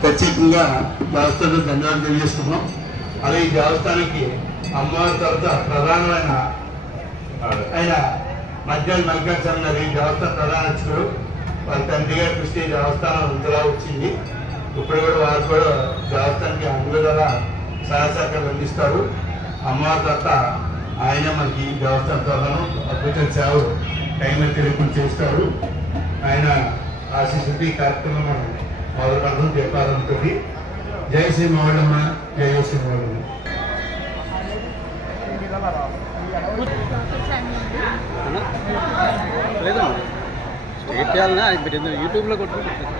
ప్రత్యేకంగా దేవస్థానం ధన్యవాదాలు తెలియజేస్తున్నాం. అలాగే ఈ దేవస్థానానికి అమ్మవారి తర్వాత ప్రధానమైన ఆయన మధ్యాహ్నం మల్లికార్జున గారు ఈ దేవస్థాన ప్రధాన అర్చకుడు. వాళ్ళ తండ్రి గారి దృష్టి దేవస్థానం ఇంతలా వచ్చింది. ఇప్పుడు కూడా వారు కూడా దేవస్థానానికి అన్ని విధాల సహాయ సహకారాలు అందిస్తారు. అమ్మవారి తర్వాత ఆయన మనకి ఈ దేవస్థాన ప్రధానం అద్భుతమైన సేవలు టైం తెలియకుండా చేస్తారు. ఆయన ఆశీస్సుతో ఈ కార్యక్రమం మనం మొదలు పెడతాం దీపాలంతో. జై శ్రీ మౌళమ్మ, జై శ్రీ మౌళమ్మ. స్టేట్ చేయాలన్నా మీరు యూట్యూబ్లో కొట్టుకుంటారు.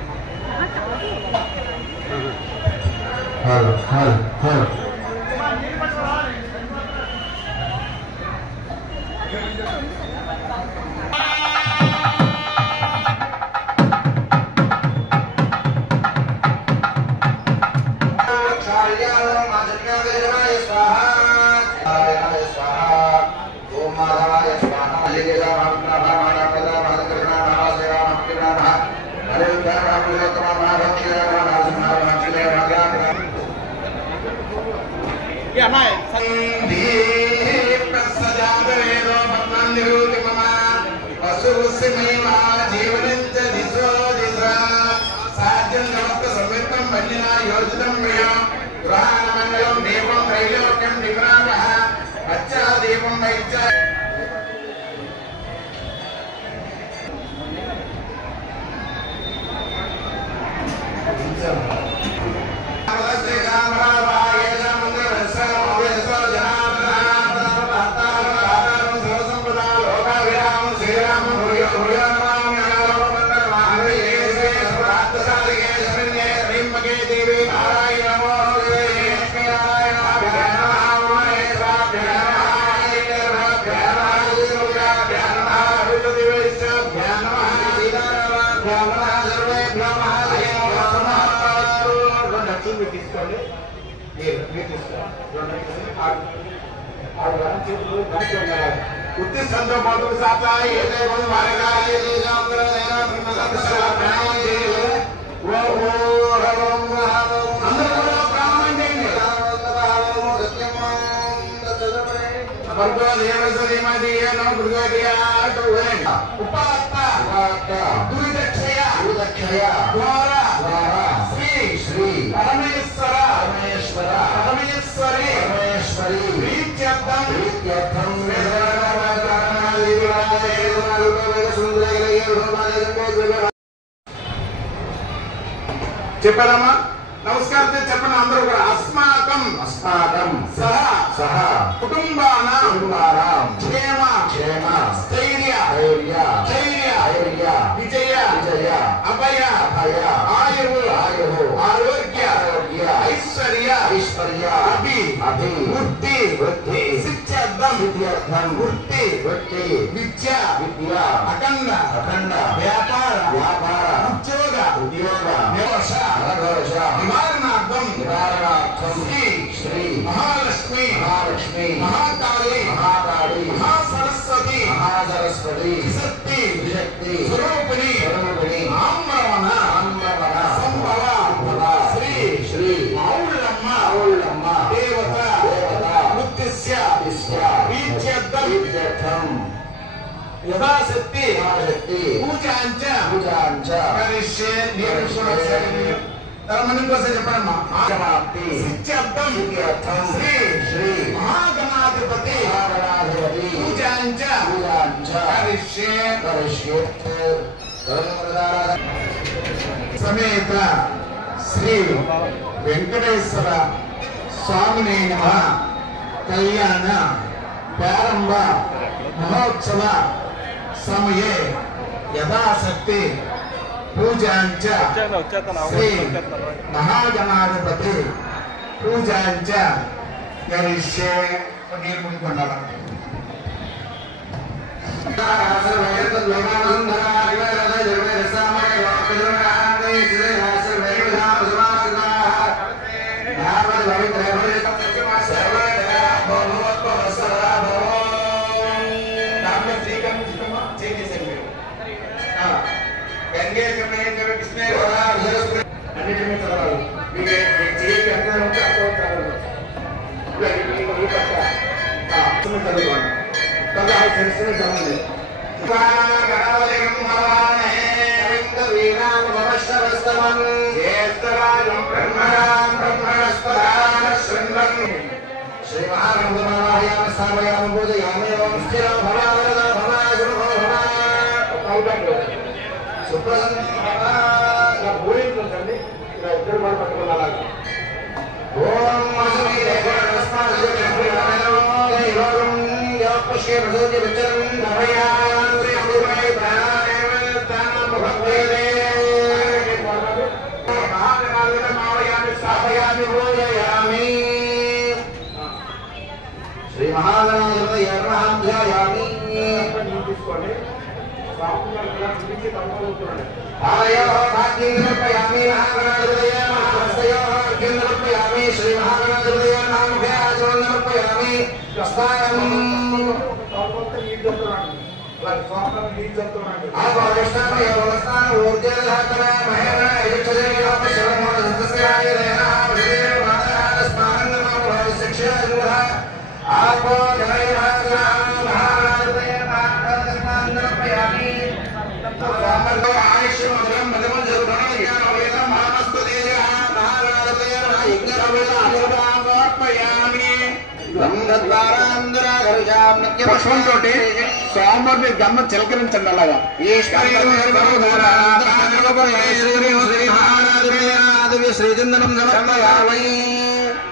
చెప్పారమ్మా? నమస్కారం చెప్పండి అందరూ కూడా. అస్మాకం సహ కుటుంబానాం క్షేమ స్థైర్య విజయ అభయ ఆయువు ఆరోగ్య ఐశ్వర్య అభి వృత్తి సిద్ధ్యర్థం వృత్తి విద్య అఖండ వ్యాపార ఉద్యోగ నివారణార్థం శ్రీ మహాలక్ష్మి మహాకాళి మహాసరస్వతి శక్తి స్వరూపిణి ఆమ్రవణ సంభవ శ్రీ మౌళమ్మ దేవత వృత్తిస్య ప్రీత్యర్థం యథాశక్తి పూజాంచ కరిష్యే. మనం కోసం చెప్పండమ్మా. సిద్ధ్యర్థం శ్రీ మహాగణాధిపతి పూజాంచ కరిష్యే. సమేత శ్రీ వెంకటేశ్వర స్వామినే నమః. కళ్యాణ ప్రారంభ మహోత్సవ సమయే యథాశక్తి పూజాంచ శ్రీ మహాగణాధిపతి పూజాంచ కరిష్యే. నీరు మునికొండాల గంగే కృష్ణ చదువుకోండి తెలిసిన చదవండి శ్రీ మహాగణపతి స్థాపయామి పూజయామి ఓం స్థిర భవ వరద భవ గురు భవ సుప్రసన్న భూమించండి ఇలా ఇద్దరు కూడా పట్టుకున్నారు ఓం శ్రీ మహాగణాధిపతి తీసుకోండి శ్రీ పుష్పంతో స్వామివారిని గమ్మ చిలకరించండి అలాగా శ్రీచందనం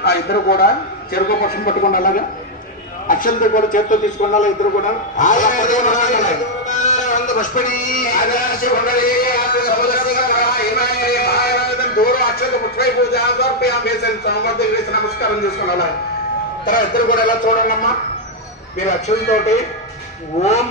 ఆ ఇద్దరు కూడా చెరుకు పుష్పం పట్టుకోండి అలాగా అక్షంతో కూడా చేతితో తీసుకోండి అలా ఇద్దరు కూడా దూరం అక్షంత పుష్పై పూజ స్వామివారి నమస్కారం చేసుకోండి అలా తర్వాత ఇద్దరు కూడా ఎలా చూడండి అమ్మా మీరు అక్షంతో ఓం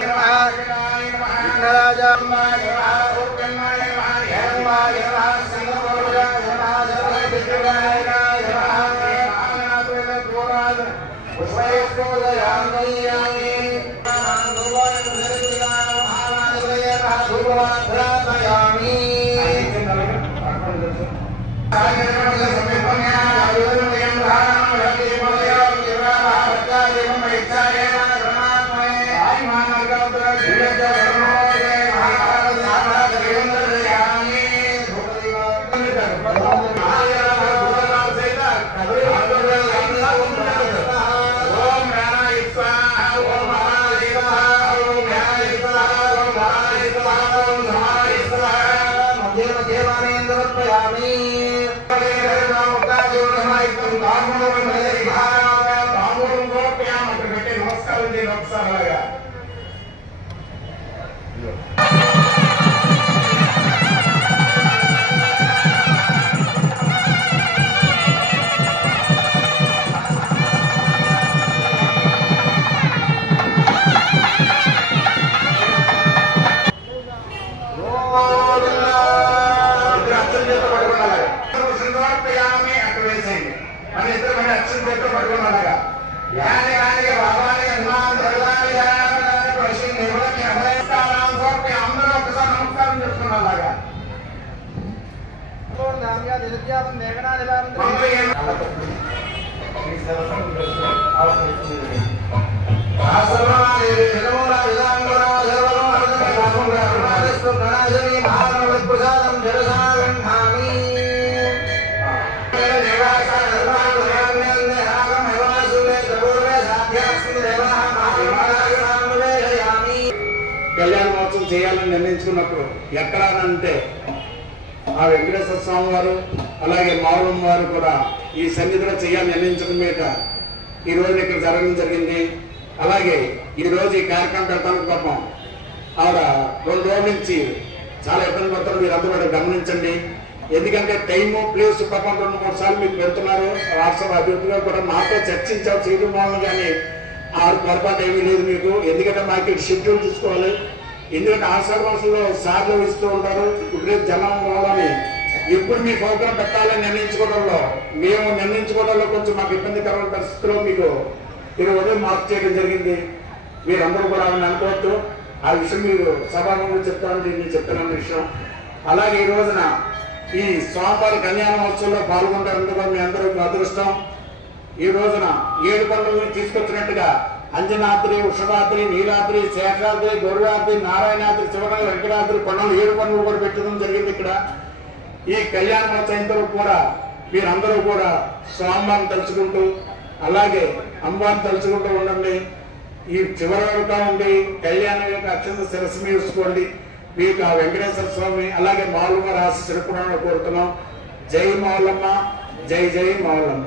కళ్యాణ మహోత్సవం చేయాలని నిర్ణయించుకున్నప్పుడు ఎక్కడానంటే ఆ వెంకటేశ్వర స్వామి వారు అలాగే మావులమ్మ వారు కూడా ఈ సన్నిధిలో చేయాలని నిర్ణయించడం మీద ఈ రోజు ఇక్కడ జరగడం జరిగింది. అలాగే ఈ రోజు ఈ కార్యక్రమం పెడతానికి పాపం ఆవిడ 2 రోజుల నుంచి చాలా ఇబ్బంది పడుతున్నారు. మీరు అందరూ కూడా గమనించండి. ఎందుకంటే టైము ప్లేస్ పాపం 2-3 సార్లు మీకు పెడుతున్నారు. వాట్సాప్ అభివృద్ధిగా కూడా నాతో చర్చించావు చేయడం వల్ల కానీ ఆ పొరపాటు ఏమీ లేదు మీకు. ఎందుకంటే మాకు షెడ్యూల్ చూసుకోవాలి. ఎందుకంటే ఆశ్రమంలో సార్లు ఇస్తూ ఉంటారు. ఇప్పుడు జనం పోవాలని ఎప్పుడు మీ ప్రోగ్రాం పెట్టాలని నిర్ణయించుకోవడంలో మేము నిర్ణయించుకోవడంలో కొంచెం మాకు ఇబ్బందికరమైన పరిస్థితిలో మీకు మీరు ఉదయం మార్పు చేయడం జరిగింది. మీరందరూ కూడా ఆమెను అనుకోవద్దు. ఆ విషయం మీరు సభాముఖంగా చెప్తానని నేను చెప్తున్న విషయం. అలాగే ఈ రోజున ఈ స్వామివారి కళ్యాణ మహోత్సవంలో పాల్గొంటారందుకు మీ అందరూ అదృష్టం. ఈ రోజున 7 పనులను తీసుకొచ్చినట్టుగా అంజనాద్రి, వృషభాద్రి, నీలాద్రి, శేషాద్రి, గౌరవాద్రి, నారాయణాద్రి, శివరాత్రి, వెంకటాద్రి కొండలు 7 కొండలు కూడా పెట్టడం జరిగింది. ఇక్కడ ఈ కళ్యాణ మహోత్సవంతో కూడా మీరందరూ కూడా స్వామివారిని తలుచుకుంటూ అలాగే అమ్మవారిని తలుచుకుంటూ ఉండండి. ఈ చివరి వరకు ఉండి కళ్యాణం యొక్క అత్యంత శిరస్సు మీసుకోండి. మీకు ఆ వెంకటేశ్వర స్వామి అలాగే మావులమ్మ ఆశీస్సులు కూడా కోరుతున్నాం. జై మావులమ్మ, జై జై మావులమ్మ.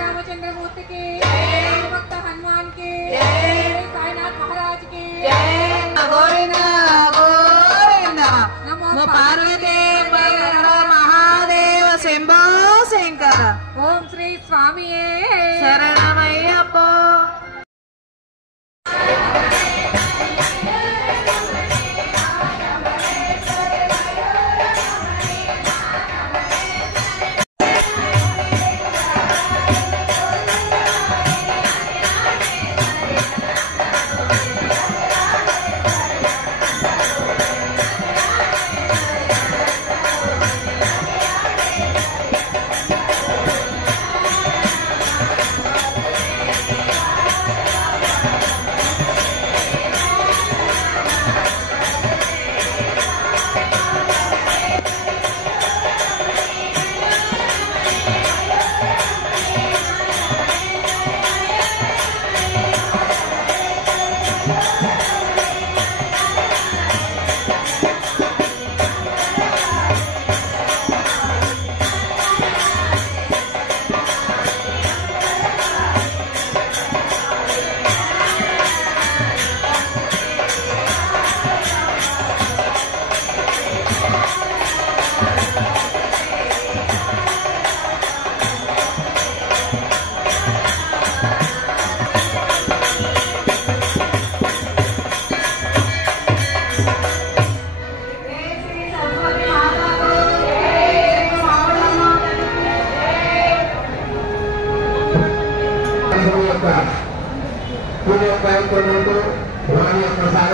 रामचंद्रमूर्ति की भक्त हनुमान की साईनाथ महाराज की गोविंदा गोविंदा नमो पार्वती महादेव शंभो शंकर ओम श्री स्वामी शरणमय्यप्पा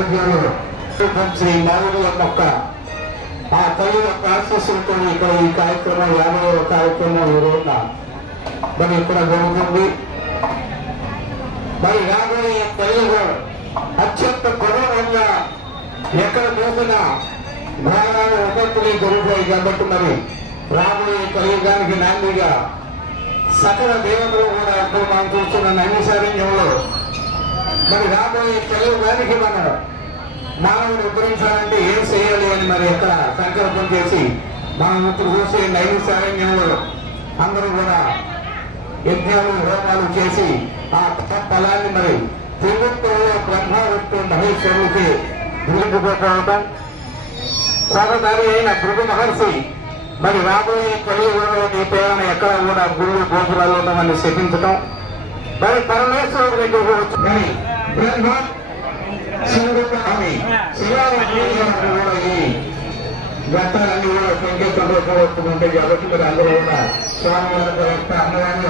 ఆరోగ్యాలు శ్రీ మాధుడి యొక్క ఆ తల్లి యొక్క ఆశీస్సులతో ఇక్కడ ఈ కార్యక్రమం 50వ కార్యక్రమం ఈ రోజున మరి ఇక్కడ జరుగుతుంది. మరి రాబోయే తల్లిగా అత్యంత గౌరవంగా ఎక్కడ చూసినా ప్రాణాలు ఉపత్తులు జరుగుతాయి కాబట్టి మరి రాబోయే కలియుగానికి నాందిగా సకల దేవతలు కూడా ఇప్పుడు మనం చూస్తున్న నైమిషారణ్యంలో మరి రాబోయే కలియుగానికి మనం మానవుడు ఉద్ధరించాలంటే ఏం చేయాలి అని మరి ఎక్కడ సంకల్పం చేసి మనం ఇప్పుడు చూసే నైమిషారణ్యంలో అందరూ కూడా యజ్ఞాలు హోమాలు చేసి ఆ ఫలాన్ని మరి త్రిమూర్తులలో బ్రహ్మ విష్ణు మహేశ్వరుడికి గురించిపోవడం సహదారి అయిన భృగు మహర్షి మరి రాబోయే కలియుగంలో నీ పేరును ఎక్కడ కూడా గురువు గోపురాల్లో మనం శపించటం మరి పరమేశ్వరుడి దగ్గరకు వచ్చి బ్రహ్మ శివుడు స్వామి శివాలన్నీ కూడా ఈ ఘట్టాలన్నీ కూడా సంకేతంలో పోగొట్టుకుంటాయి కాబట్టి మరి అందరూ కూడా స్వామి వారి యొక్క అన్నదాన్ని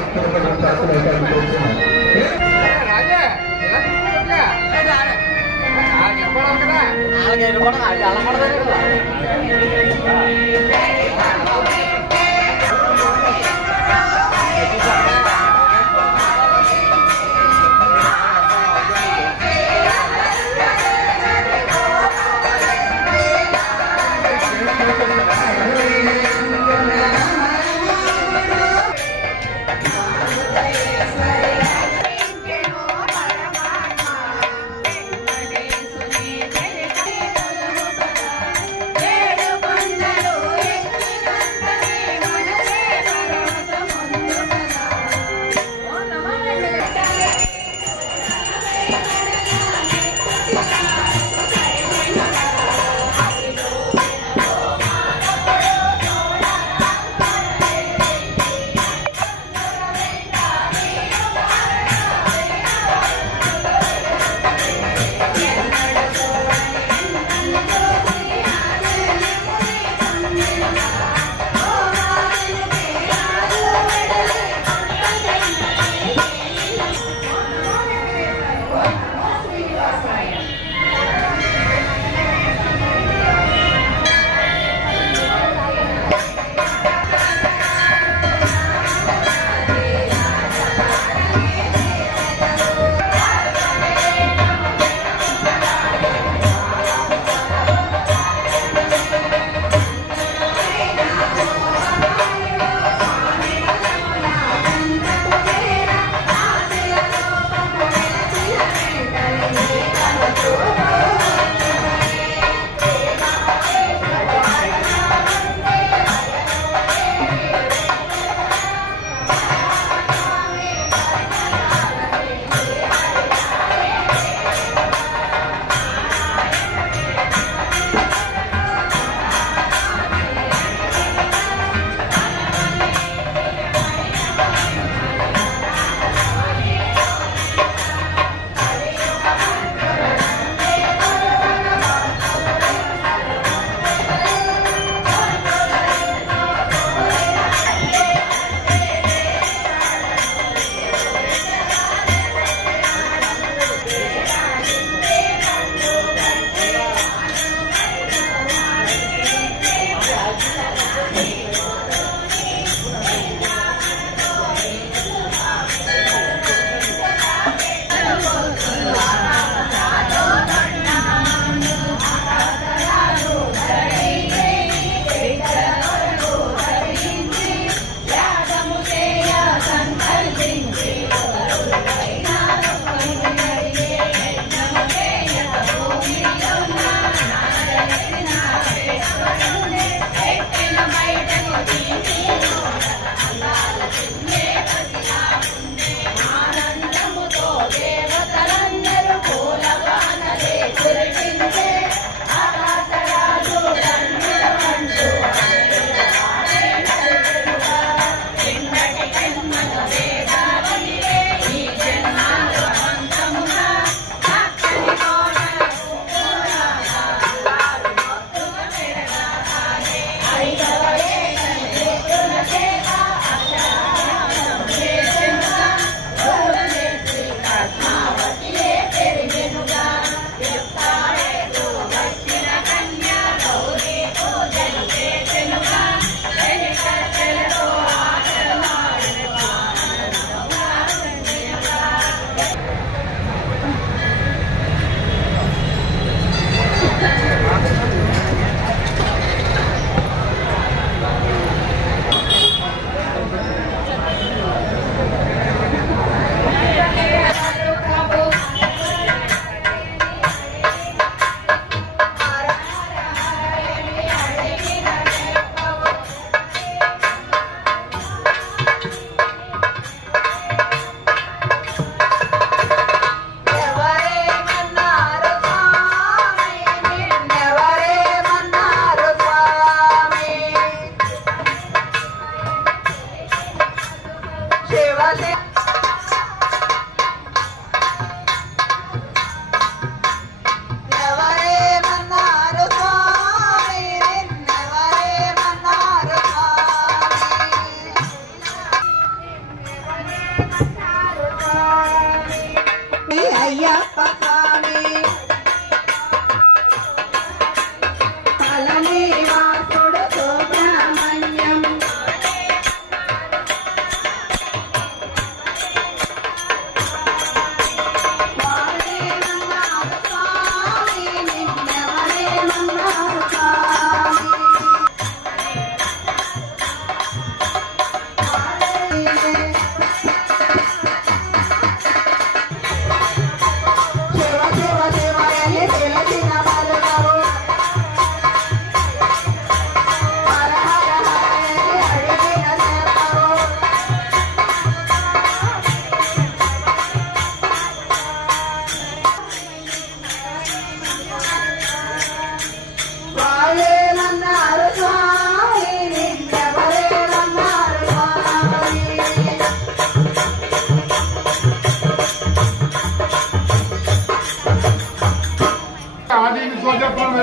శ్రీ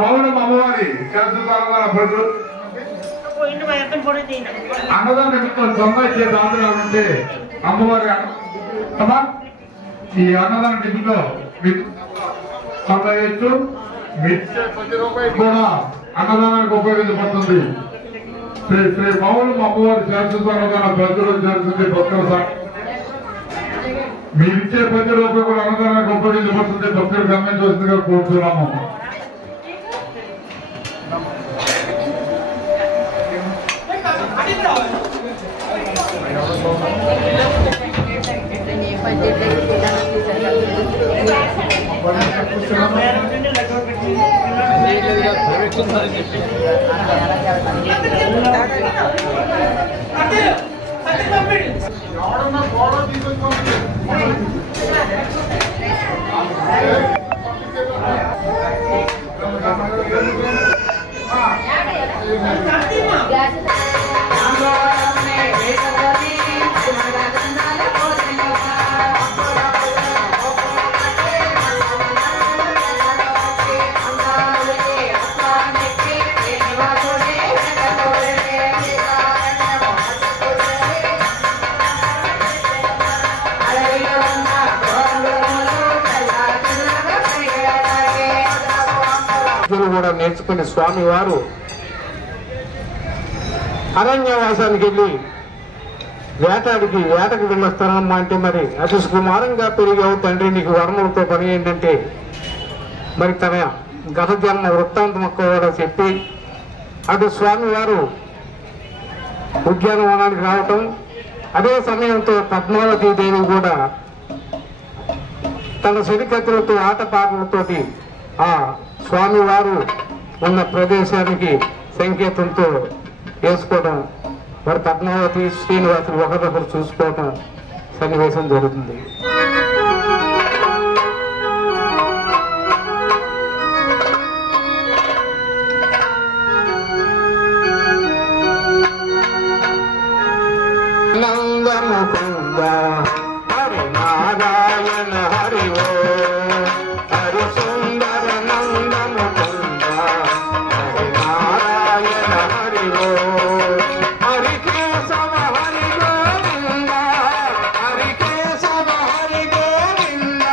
మౌనం అమ్మవారి శాశ్వత ప్రజలు అన్నదాన నిమిత్తం సంపాదించే దాంట్లో ఉంటే అమ్మవారి అమ్మా ఈ అన్నదాన నిమిత్తం మీకు సంపాదించు ₹10 కూడా అన్నదానానికి ఉపయోగించబడుతుంది. శ్రీ శ్రీ మౌనం అమ్మవారి శాశ్వత అన్నదాన ప్రజలు జరుగుతుంది. భక్తుల మీరిచ్చే ₹10 కూడా అన్నదానానికి ఉపయోగించబడుతుంది. భక్తులు గమనించవలసిందిగా కోరుతున్నాము. కూడా నేర్చుకుని స్వామి వారు అరణ్యవాసానికి వెళ్ళి వేటకు వెళ్ళొస్తానమ్మా అంటే మరి అతి సుకుమారంగా పెరిగావు తండ్రి, నీకు వరములతో పని ఏంటంటే మరి తన గత జన్మ వృత్తాంతం కూడా చెప్పి అటు స్వామి వారు ఉద్యానవనానికి రావటం, అదే సమయంతో పద్మావతీ దేవి కూడా తన సిరికత్తులతో ఆటపాటలతోటి ఆ స్వామివారు ఉన్న ప్రదేశానికి సంకేతంతో వేసుకోవడం, మరి పద్మావతి శ్రీనివాసులు ఒకరినొకరు చూసుకోవడం సన్నివేశం జరుగుతుంది. నందముకుంద హరి నారాయణ హరి ఓ హరి సుందర నందముకుంద హరి నారాయణ హరి ఓ హరి కేశవ హరి గోవింద హరి కేశవ హరి గోవింద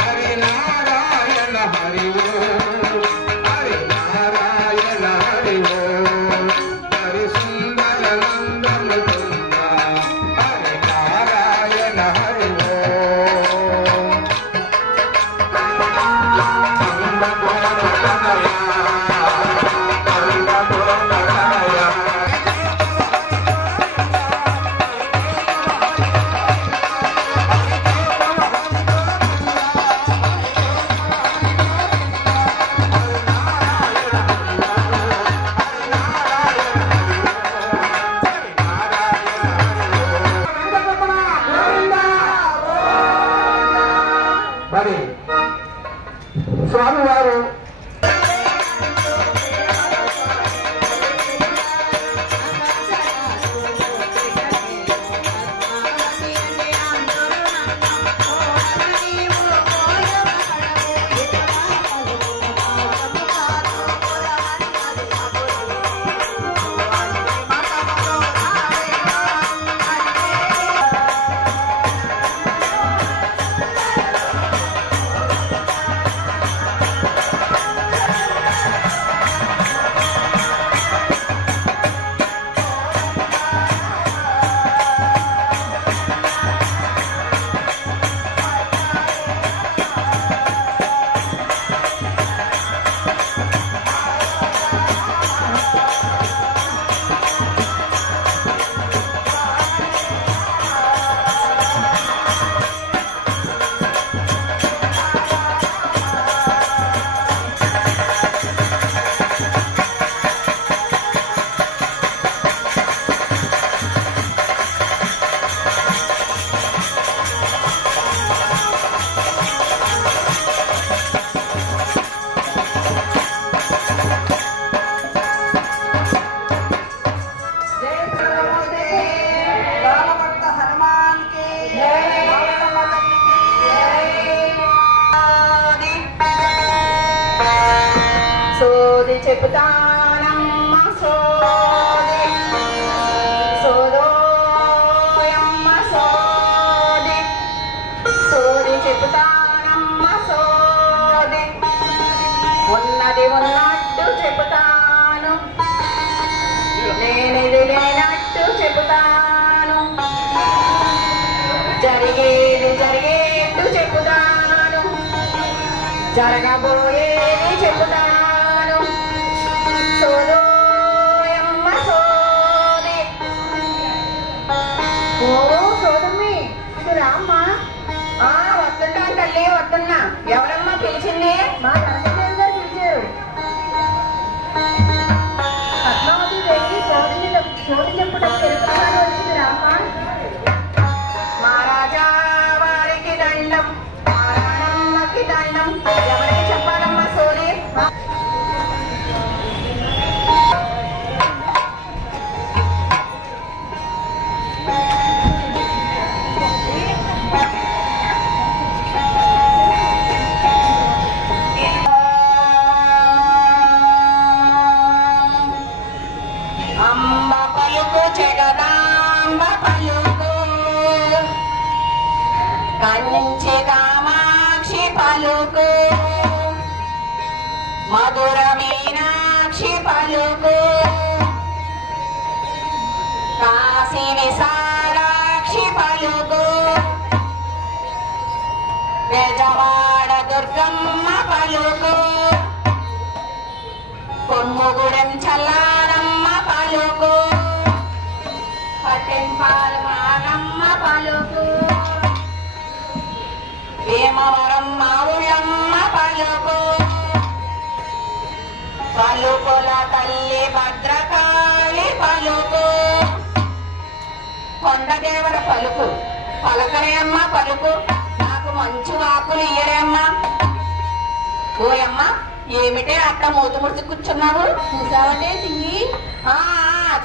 హరి నారాయణ హరి ఓ హరి నారాయణ హరి ఓ హరి సుందర నందముకుంద హరి నారాయణ హరి ఓ చెబుతానమ్మ సోది సోదోయమ్మ సోది సోది చెబుతానమ్మ సోది ఉన్నది ఉన్నట్టు చెబుతాను లేనిది లేనట్టు చెబుతాను జరిగేది జరిగేట్టు చెబుతాను జరగబోయేది చెబుతాను సోదోయమ్మ సోది. ఓ సోదమ్మి ఇటు రామ్మా. వస్తుంటాను తల్లి వస్తున్నా. ఎవరమ్మా పిలిచింది? మా రంగదేవి గారు పిలిచారు. పద్మావతి దేవి సోది చెప్పుటకు తెలుసుకున్నాను వచ్చింది రామ్మా. మహారాజా వారికి దండం మారాణమ్మకి దండం. ఎవరికి చెప్పాలమ్మా సోది? అంబ పలుకు జగదాంబ పలుకు కంచి కామాక్షి పలుకు మధుర మీనాక్షి పలుకు కాశీ విశాలాక్షి పలుకు బెజవాడ దుర్గమ్మ పలుకు కొమ్ముగూడెం చల్లారమ్మ పలుకు పట్టెంపాల మారమ్మ పలుకు భీమవరం మావుళ్ళమ్మ పలుకు పలుకుల తల్లి భద్రకాళి పలుకు కొండదేవర పలుకు పలకరే అమ్మ పలుకు నాకు మంచు ఆకులు ఇయ్యరేమ్మా. ఓయమ్మ ఏమిటే అట్ట మూత ముడిచి కూర్చున్నావు? చూసావటే సింగి?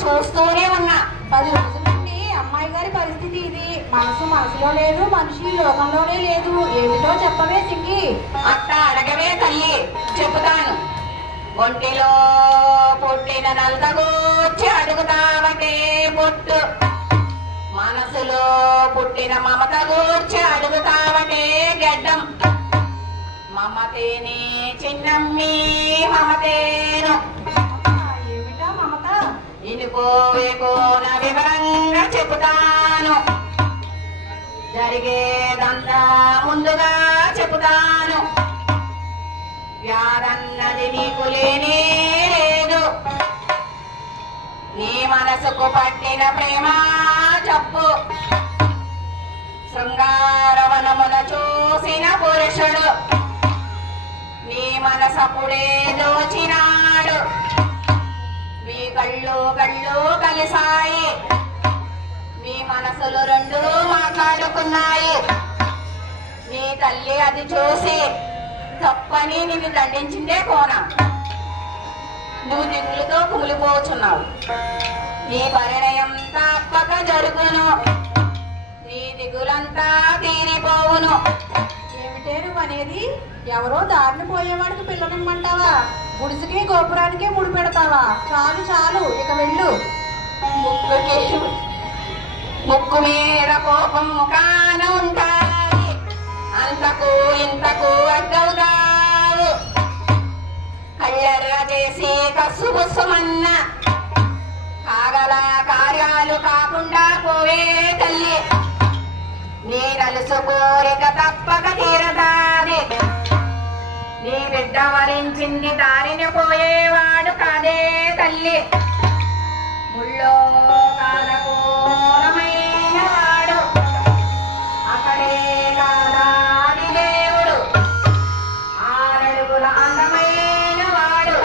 చూస్తూనే ఉన్నా. 10 రోజుల నుండి అమ్మాయి గారి పరిస్థితి ఇది. మనసులో లేదు, మనిషి లోకంలోనే లేదు. ఏమిటో చెప్పవే సింగి. అట్ట అడగవే తల్లి, చెబుతాను. ఒంటిలో పుట్టిన నల్దగూర్చి అడుగుతావటే పొట్టు, మనసులో పుట్టిన మమత గూర్చి అడుగుతావటే గడ్డం. మమతేనే చిన్నమ్మి మమతేను. ఏమిటా మమత? ఇనుకోవేకోన వివరంగా చెబుతాను. జరిగేదంతా ముందుగా చెబుతాను. వ్యాధన్నది నీకు లేనే లేదు. నీ మనసుకు పట్టిన ప్రేమ చెప్పు. శృంగారవనమున చూసిన పురుషుడు నీ మనసప్పుడే దోచినాడు. మీ కళ్ళు కలిసాయి, మీ మనసులు రెండు మాట్లాడుకున్నాయి. నీ తల్లి అది చూసి తప్పని నిన్ను దండించిందే కోన. నువ్వు దిగులుతో కుమిలిపోచున్నావు. నీ పరిణయం తప్పక జరుగును. నీ దిగులంతా తీరిపోవును. ఏమిటే నువ్వు అనేది? ఎవరో దారిని పోయేవాడికి పిల్లనిమ్మంటావా? గుడిసికి గోపురానికి ముడి పెడతావా? చాలు చాలు, ఇక వెళ్ళు. ముక్కు మీద కోపం కాన ఉంటాయి. అంతకు ఇంతకు అడ్డవుతావు. కళ్ళెర్ర చేసి కసుబుసుమన్న కాగల కార్యాలు కాకుండా పోవే తల్లి. నీ నలుసు కోరిక తప్పక తీరదాది. నీ బిడ్డ వరించింది దారిని పోయేవాడు కాదే తల్లి. ముళ్ళో కాలకూలమైన వాడు అక్కడే కాదాది దేవుడు. 6 అడుగుల అందమైన వాడు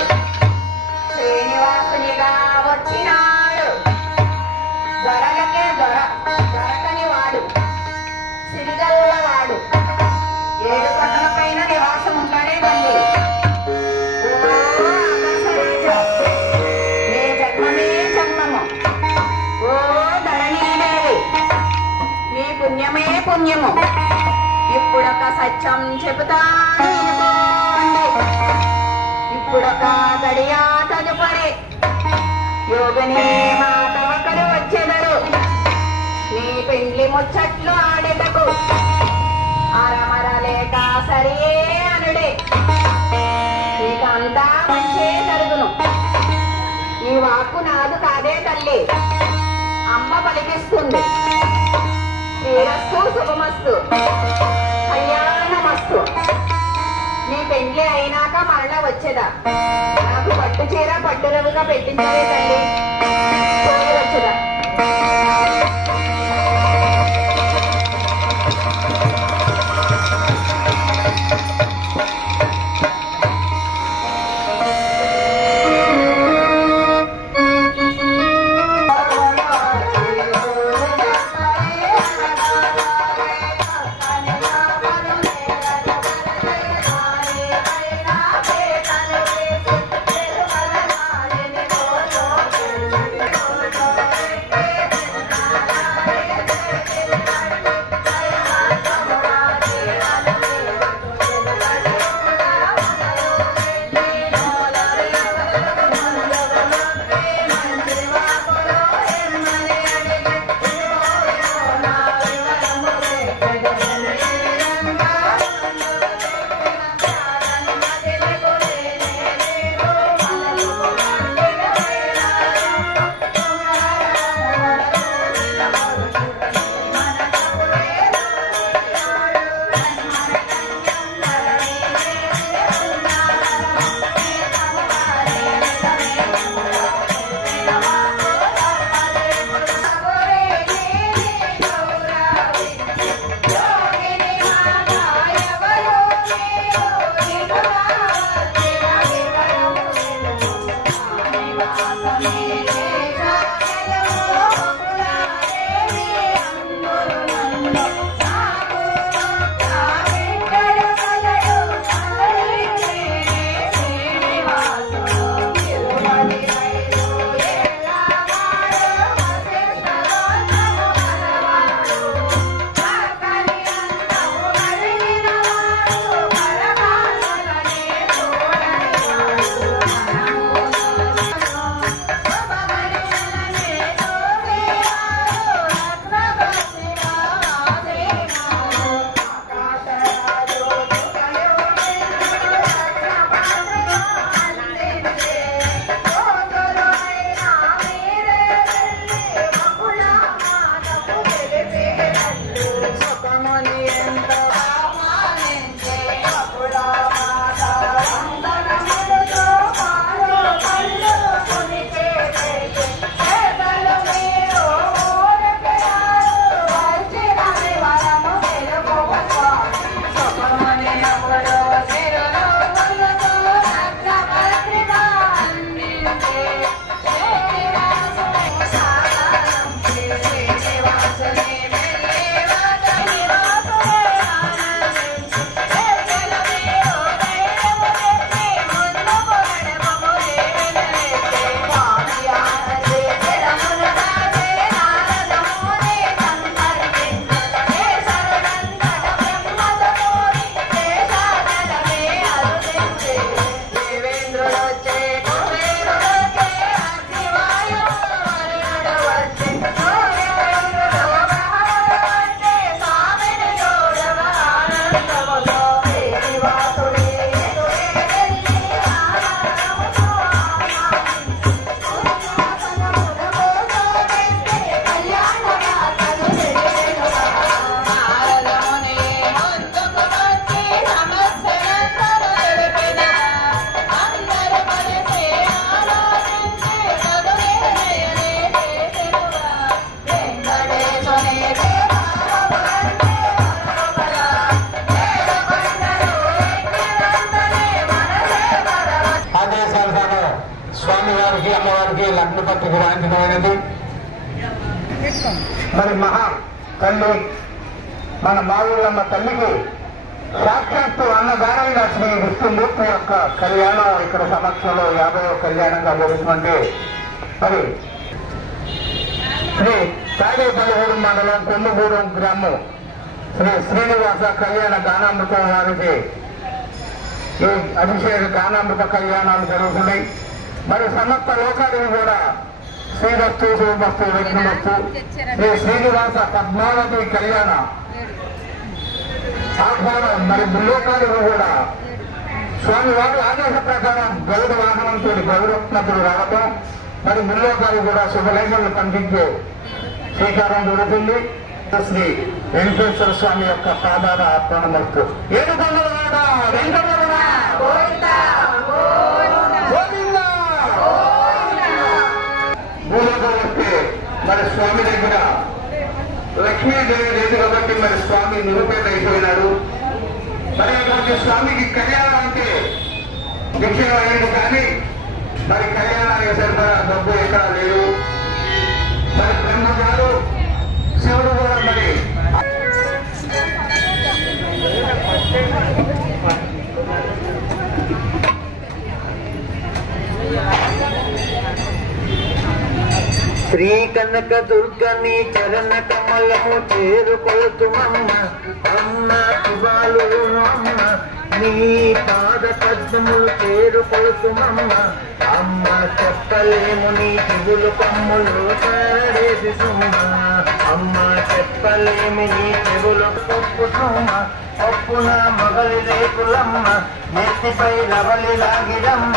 శ్రీనివాసునిగా వచ్చినాడు. దొరలకే దొరకని వాడు, సిరిగల్లవాడు. 7 పట్టల పైన నివాసం ఉంటాడే తల్లి. నీ జన్మమే జన్మము. ఓ ధరణీదేవి, నీ పుణ్యమే పుణ్యము. ఇప్పుడొక సత్యం చెబుతాను, ఇప్పుడొక గడియార యోగిని మాట ఒకరు వచ్చెదరు నీ పెండ్లి ముచ్చట్లు ఆడేటకు అరమరలేక సరియే అనుడే నీకంతా మంచే జరుగును. ఈ వాక్కు నాదు కాదే తల్లి, అమ్మ పలికిస్తుంది. శ్రీరస్తు శుభమస్తు కళ్యాణమస్తు. నీ పెండ్లి అయినాక మరలా వచ్చేదా నాకు పట్టు చీర పట్టు రవిగా పెట్టించవే తల్లి, వచ్చేదా. లగ్నపత్రిక వాయించడమైనది. మరి మహా తల్లి మన మావుళ్ళమ్మ తల్లికి సాక్షాత్తు అన్నదానంగా శ్రీ విష్ణుమూర్తి యొక్క కళ్యాణం ఇక్కడ సమక్షంలో 50వ కళ్యాణంగా జరుగుతుంది. మరి శ్రీ తాడేపల్లిగూడెం మండలం కొమ్ముగూడెం గ్రామం శ్రీ శ్రీనివాస కళ్యాణ గానామృతం వారికి ఈ అభిషేక గానామృత కళ్యాణాలు జరుగుతున్నాయి. మరి సమస్త లోకాలను కూడా శ్రీరస్తు శుభమస్తు విఘ్నమస్తు శ్రీ శ్రీనివాస పద్మావతి కళ్యాణ ఆహ్వానం మరి ముల్లోకాలు కూడా స్వామివారి ఆదేశ ప్రకారం గరుడ వాహనంతో గరుడత్మతులు రావటం మరి ముల్లోకాలు కూడా శుభలేఖలు కనిపించే శ్రీకారం జరుగుతుంది. శ్రీ వెంకటేశ్వర స్వామి యొక్క పాదాల అర్పణమస్తు. ఏడుకొండలవాడ వెంకటరమణ గోవిందా. భూలోకం వస్తే మరి స్వామి దగ్గర లక్ష్మీదేవి లేదు కాబట్టి మరి స్వామి నిరుపేద అయిపోయినాడు. మరి అటువంటి స్వామికి కళ్యాణం అంటే భిక్ష అయ్యేది కానీ మరి కళ్యాణానికి సరిపడా డబ్బు ఎక్కడ లేదు. మరి బ్రహ్మగారు శివుడు కూడా మరి శ్రీ కనక దుర్గని చరణ కమలము చేరుకొలుతుమమ్మ అమ్మ శివాలు అమ్మ నీ పాద పద్మములు చేరుకొలుతుమమ్మ అమ్మ చెప్పలేము నీ చెవులు కమ్ములు తారేది సుమ్మ అమ్మ చెప్పలేమి నీ చెవులు పప్పు సుమ్మ పప్పున మొగలి రేపులమ్మ నెత్తిపై రవలి లాగిరమ్మ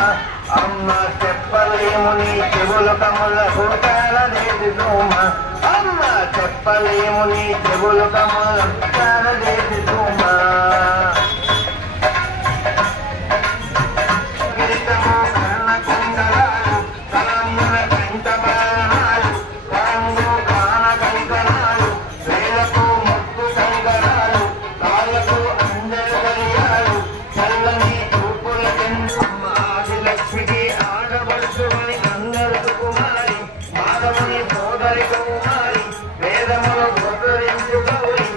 అమ్మ చెప్పలేము నీ చెవుల కముల కూటాలనేది సోమ అమ్మ చెప్పలేము నీ చెవుల కముల కూటాలనేది సోమ గిరితము కర్ణ కుండలాలు కలమున కంఠబాణాలు కాంగు కాన కంకణాలు వేలకు ముక్కు కంకణాలు కాళ్ళకు అందరు గడియాలు చల్లని చూపుల అమ్మ ఆదిలక్ష్మికి ఆడబడుచుమని అందరు కుమారి మాధవుని సోదరి కుమారి వేదముల గోచరించు గౌరి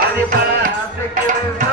ఆది పరాశక్తి ఆ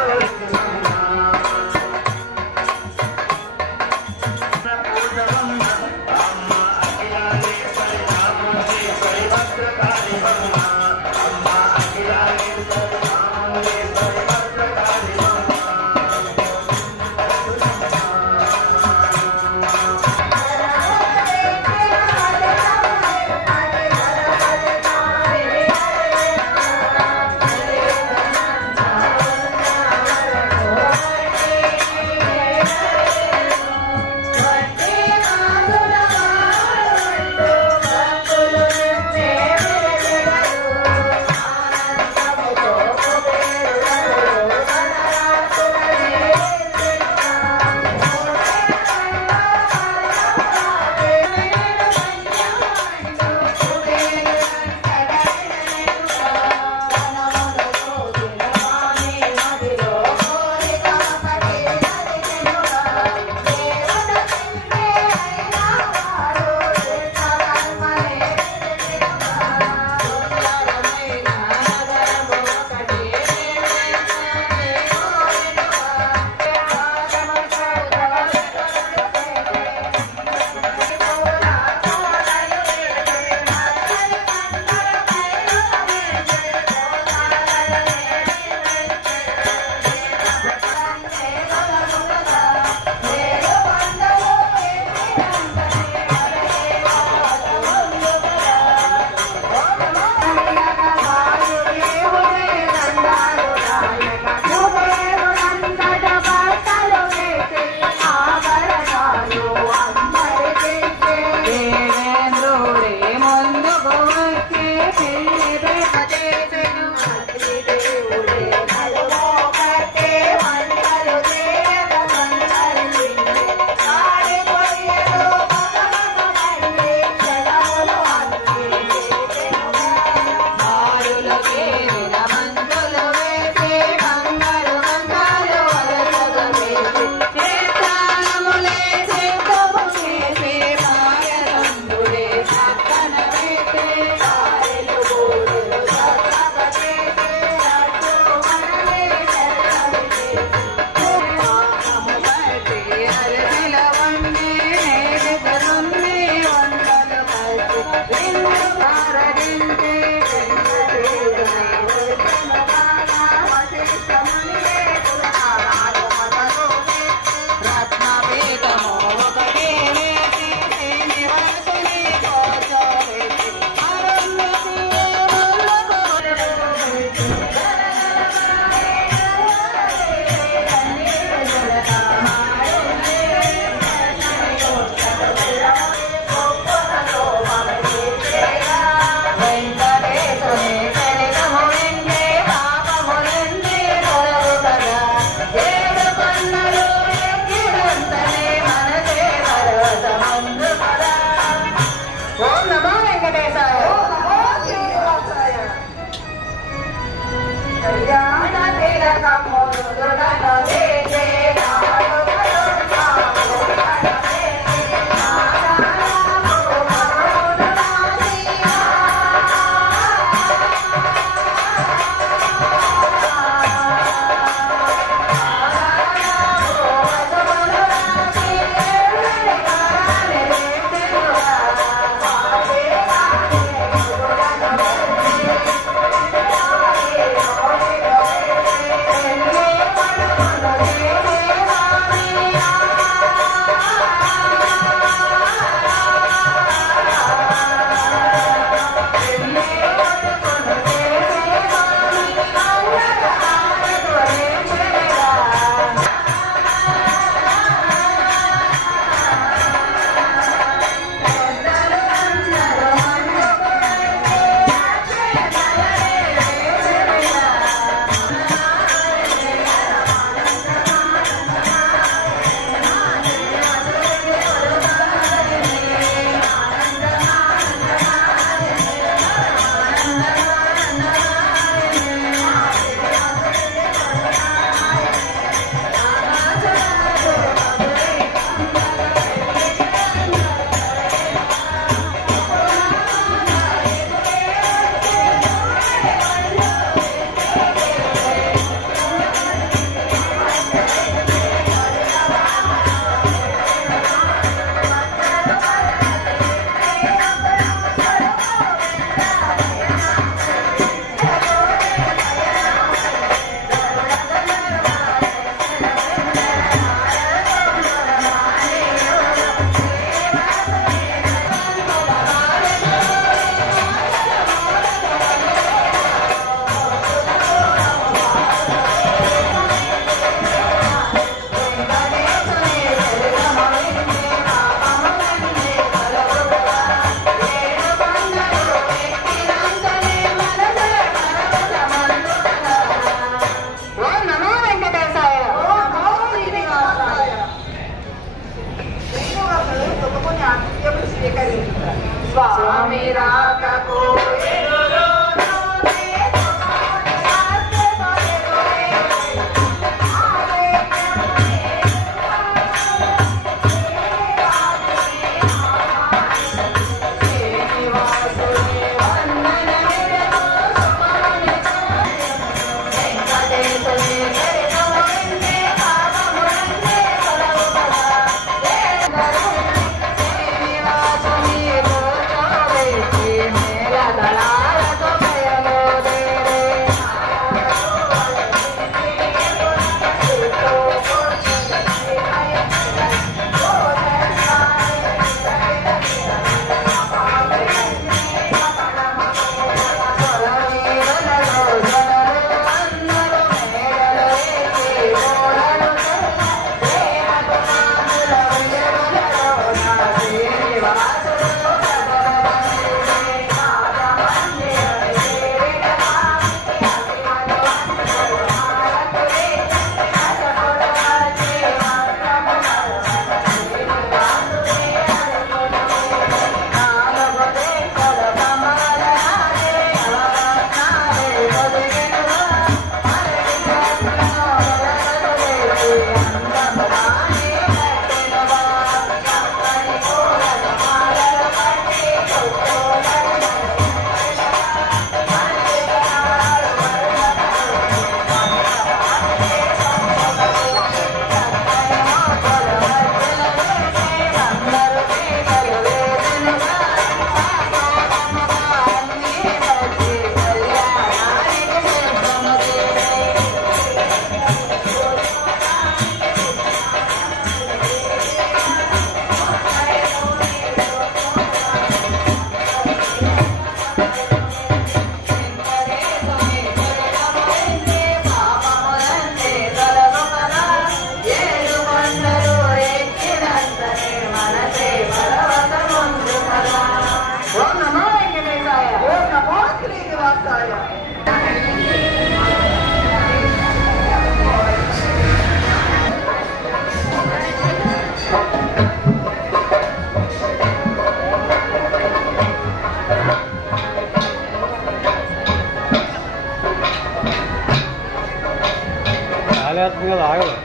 గాలి కదా ఆగదు.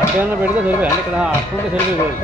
అడ్డైనా పెడితే సరిపోయి అంటే ఇక్కడ అట్టుంటే సరిపోయి.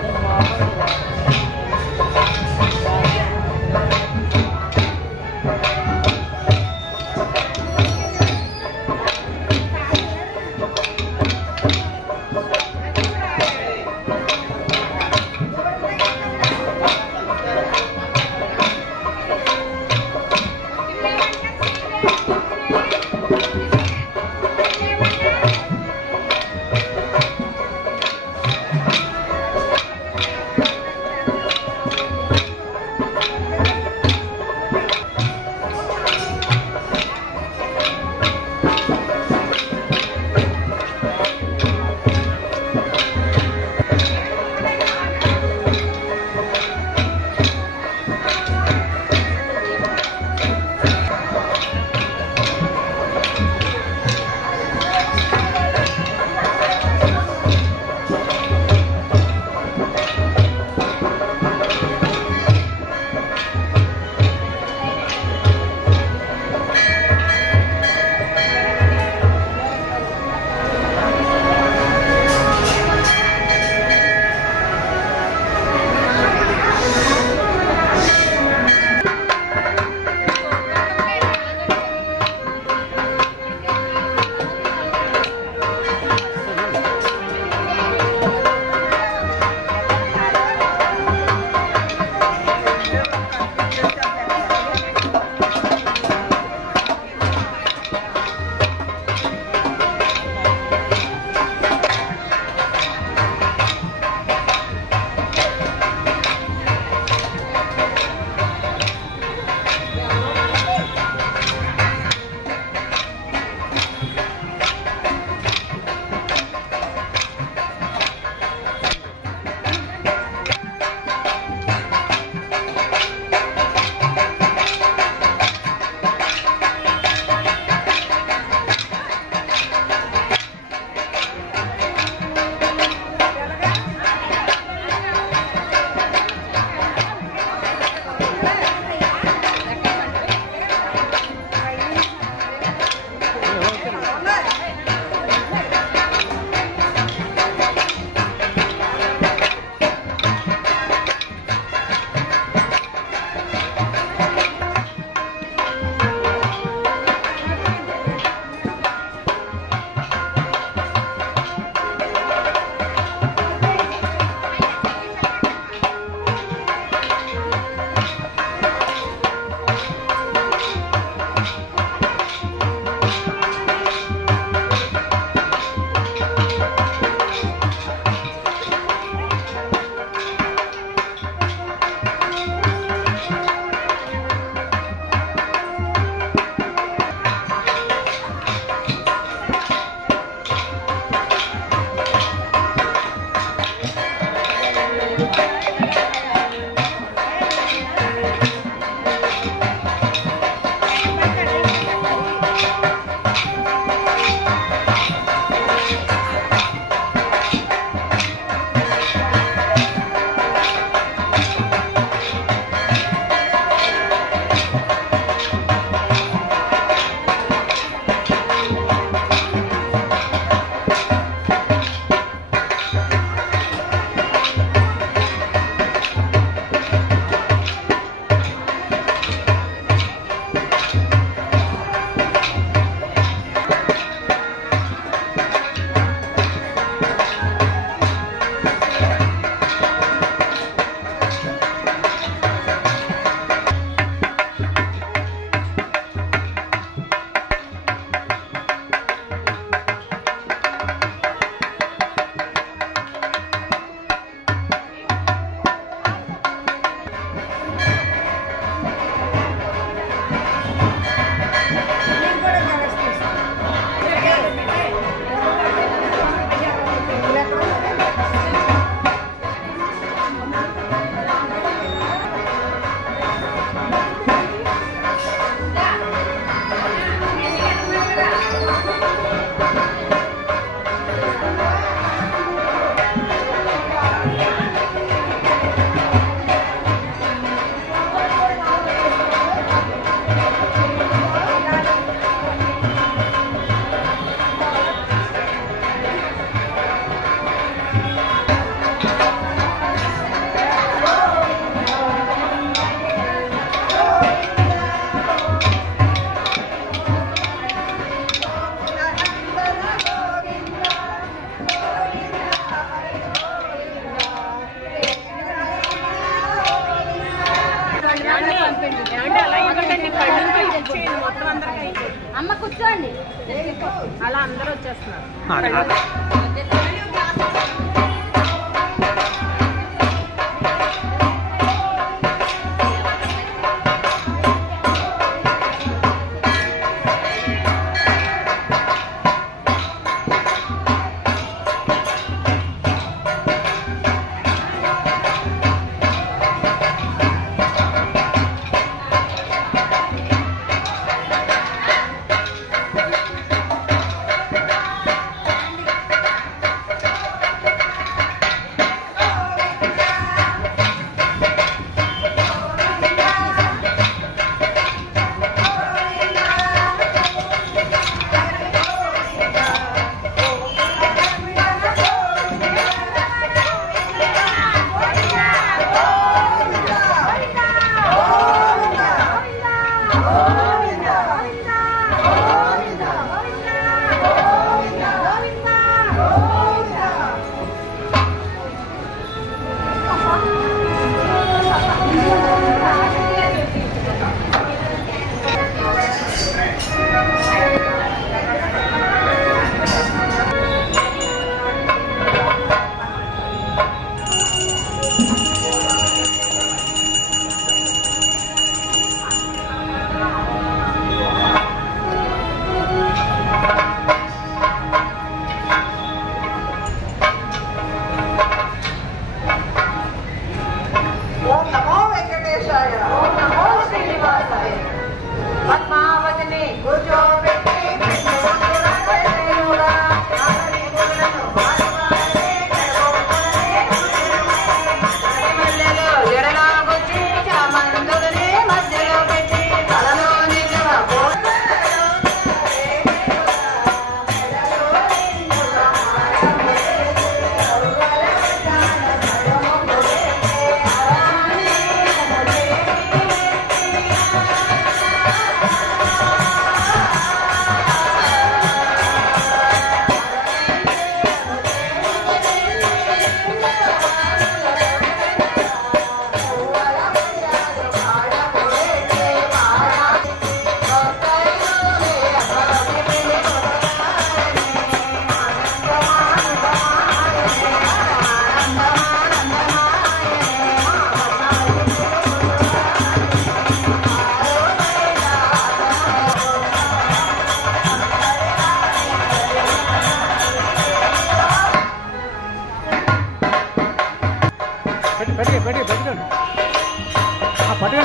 అమ్మ కూర్చోండి అలా అందరూ వచ్చేస్తున్నారు.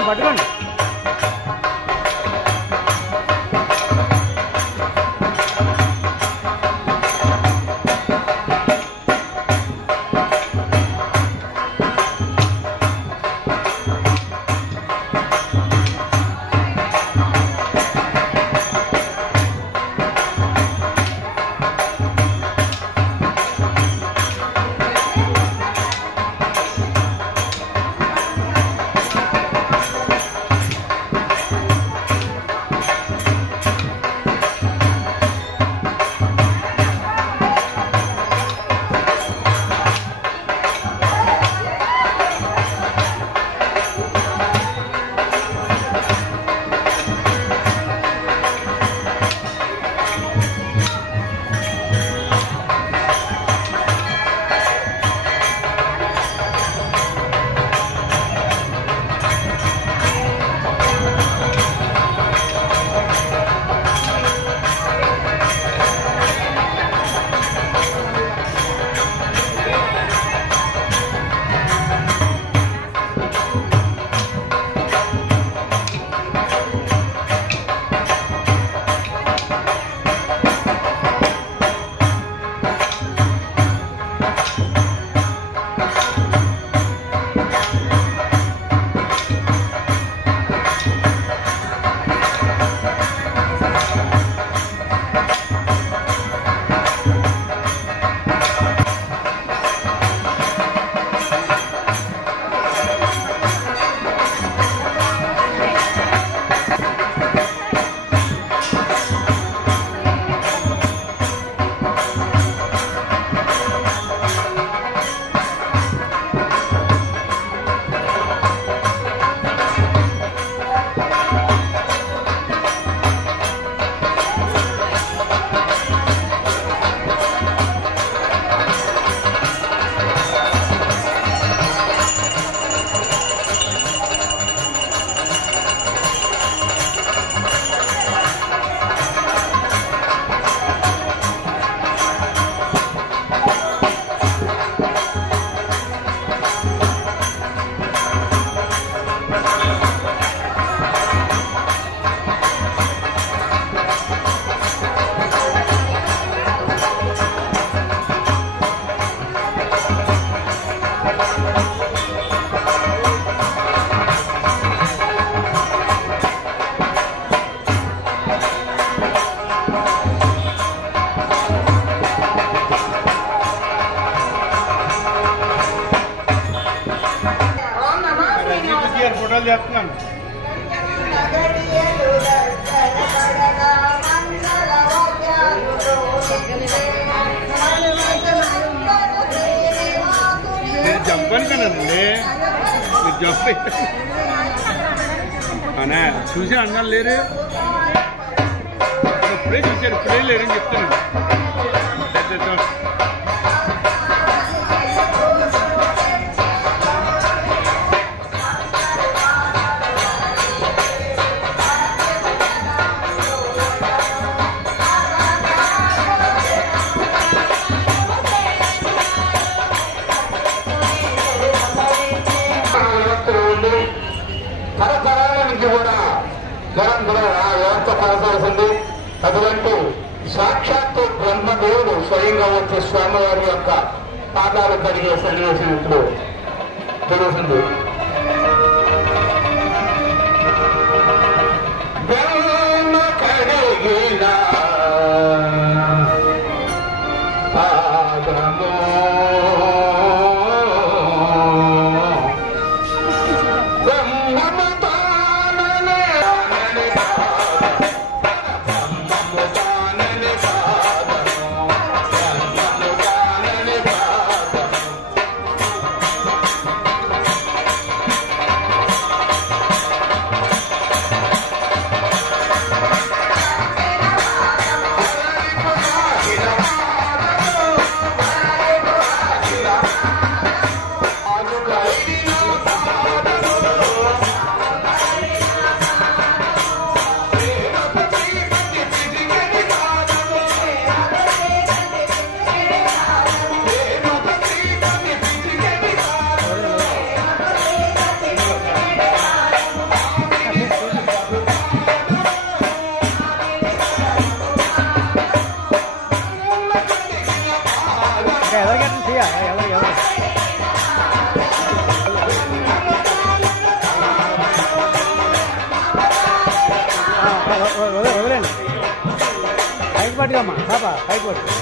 పట్టుకోండి. ఫోటోలు చేస్తున్నాను. నేను జంపాను కదండి, మీరు జంప్ అనా చూసి అన్నాను లేరు, ఇప్పుడే చూశారు, ఇప్పుడే లేరని చెప్తాను. తరతరాల నుంచి కూడా నిరంతరం ఆ వ్యవస్థ కొనసాగుతుంది. అటువంటి సాక్షాత్తు బ్రహ్మదేవుడు స్వయంగా వచ్చే స్వామివారి యొక్క పాదాలు కడిగే సన్నివేశం ఇప్పుడు జరుగుతుంది. బ్రహ్మ కడిగిన పాదము వదలండి, పైకి పట్టుకోమ్మా పాప, పైకి పట్టు.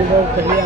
ఈరోజు పెళ్లి